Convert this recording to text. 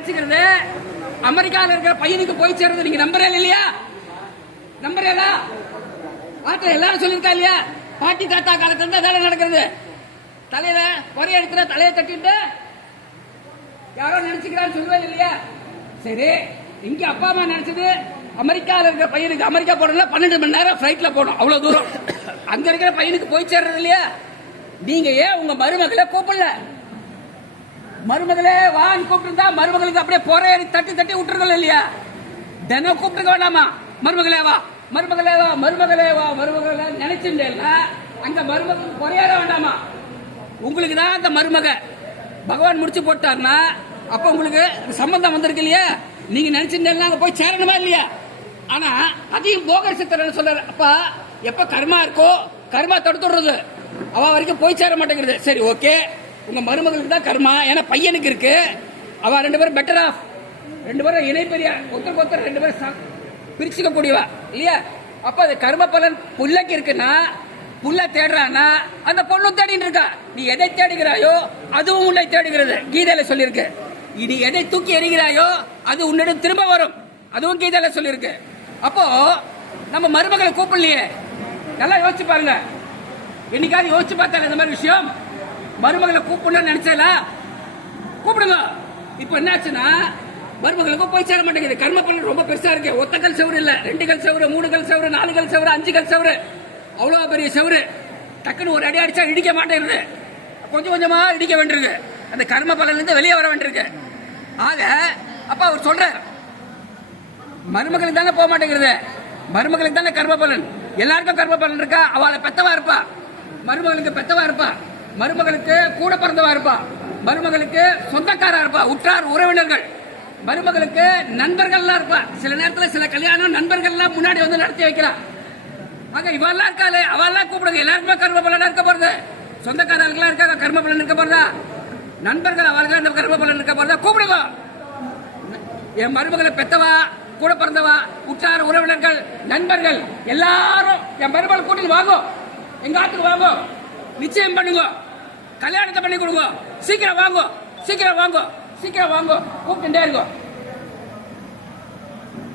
நினைச்சுக்கிறது அமெரிக்காவில் இருக்கிற பையனுக்கு போய் சேர்றது நீங்க நம்புறே இல்லையா? நம்புறேடா ஆட்ட எல்லாரும் சொல்லியிருக்கா இல்லையா? பாட்டி தாத்தா காலத்துல இருந்து அதான நடக்கிறது. தலையில குறைய எடுக்கிற தலையை தட்டிட்டு யாரோ நினைச்சுக்கிறான்னு சொல்லுவேன் இல்லையா? சரி இங்க அப்பா அம்மா நினைச்சது அமெரிக்காவில் இருக்கிற பையனுக்கு அமெரிக்கா போறதுல பன்னெண்டு மணி நேரம் ஃபிளைட்ல போகணும் அவ்வளவு தூரம். அங்க இருக்கிற பையனுக்கு போய் சேர்றது இல்லையா? நீங்க ஏன் உங்க மருமகளை கூப்பிடல? மருமகளே வான்னு கூப்பிட்டுருந்தா மருமகளுக்கு அப்படியே பொறையடி தட்டி தட்டி விட்டுருக்கல இல்லையா? தினம் கூப்பிட்டுக்க வேண்டாமா? மருமகளே வா. மருமகளே வா. மருமகளே வா. மருமகளே நினைச்சுட்டேன்னா அங்க மருமகள் பொறையாட வேண்டாமா? உங்களுக்கு தான் அந்த மருமக. பகவான் முடிச்சு போட்டார்னா அப்ப உங்களுக்கு சம்பந்தம் வந்திருக்கு இல்லையா? நீங்க நினச்சிருந்தேன்னா அங்க போய் சேரணுமா இல்லையா? ஆனா அதையும் போகர் சித்தரன் சொல்றாரு. அப்பா எப்ப கர்மா இருக்கோ கர்மா தடுத்துடுறது. அவ வரைக்கும் போய் சேர மாட்டேங்கிறது. சரி ஓகே. உங்கள் மருமகளுக்கு தான் கர்மா. ஏன்னா பையனுக்கு இருக்கு. அவள் ரெண்டு பேரும் பெட்டர் ஆஃப் ரெண்டு பேரும் இணை பெரிய ஒருத்தருக்கு ஒருத்தர் ரெண்டு பேரும் பிரிச்சுக்க கூடியவா இல்லையா? அப்போ அது கர்ம பலன் புள்ளைக்கு இருக்குன்னா புள்ள தேடுறான்னா அந்த பொண்ணும் தேடிட்டு இருக்கா. நீ எதை தேடுகிறாயோ அதுவும் உன்னை தேடுகிறது. கீதையில சொல்லியிருக்கு. நீ எதை தூக்கி எறிகிறாயோ அது உன்னிடம் திரும்ப வரும். அதுவும் கீதையில சொல்லியிருக்கு. அப்போ நம்ம மருமகளை கூப்பிடலையே. நல்லா யோசிச்சு பாருங்க. என்னைக்காவது யோசிச்சு பார்த்தா இந்த மாதிரி விஷயம்? மருமகளை கூப்பிடணும்னு நினைச்சல? கூப்பிடுங்க. இப்போ என்னாச்சுன்னா மருமகளுக்கும் போய் சேர மாட்டேங்குது. கர்ம பலன் ரொம்ப பெருசா இருக்கு. ஒத்த கல் செவரு இல்ல. ரெண்டு கல் செவரு மூணு கல் செவரு நாலு கல் செவரு அஞ்சு கல் செவரு அவ்வளவு பெரிய செவரு டக்குன்னு ஒரு அடி அடிச்சா இடிக்க மாட்டேங்குது. கொஞ்சம் கொஞ்சமா இடிக்க வேண்டியிருக்கு. அந்த கர்ம பலன்ல இருந்து வெளியே வர வேண்டியிருக்கு. ஆக அப்ப அவர் சொல்றார் மருமகளுக்கு தானே போக மாட்டேங்கிறது மருமகளுக்கு தானே கர்ம பலன். எல்லாருக்கும் கர்ம பலன் இருக்கா? அவளை பெத்தவா இருப்பா? மருமகளுக்கு பெத்தவா இருப்பா? மருமகளுக்கு கூட பிறந்தவா இருப்பா? மருமகளுக்கு சொந்தக்காரா இருப்பா? உற்றார் உறவினர்கள். மருமகளுக்கு நண்பர்கள்லாம் இருப்பா. சில நேரத்தில் சில கல்யாணம் நண்பர்கள்லாம் முன்னாடி வந்து நடத்தி வைக்கலாம். ஆக இவெல்லாம் இருக்காளே அவெல்லாம் கூப்பிடுங்க. எல்லாருக்குமே கர்ம பலனா இருக்க போறது. சொந்தக்காரர்களுக்கெல்லாம் இருக்காங்க கர்ம பலன் இருக்க போறதா? நண்பர்கள் அவர்கள் அந்த கர்ம பலன் இருக்க போறதா? கூப்பிடுங்க. என் மருமகளை பெத்தவா கூட பிறந்தவா உற்றார் உறவினர்கள் நண்பர்கள் எல்லாரும் என் மருமகள் கூட்டிட்டு வாங்கோ. எங்க ஆத்துக்கு வாங்கோ. நிச்சயம் பண்ணுங்க. கல்யாணத்தை பண்ணி கொடுங்க. சீக்கிரம் வாங்க. சீக்கிரம் வாங்க. சீக்கிரம் வாங்க. கூப்பிட்டுட்டே இருக்கோம்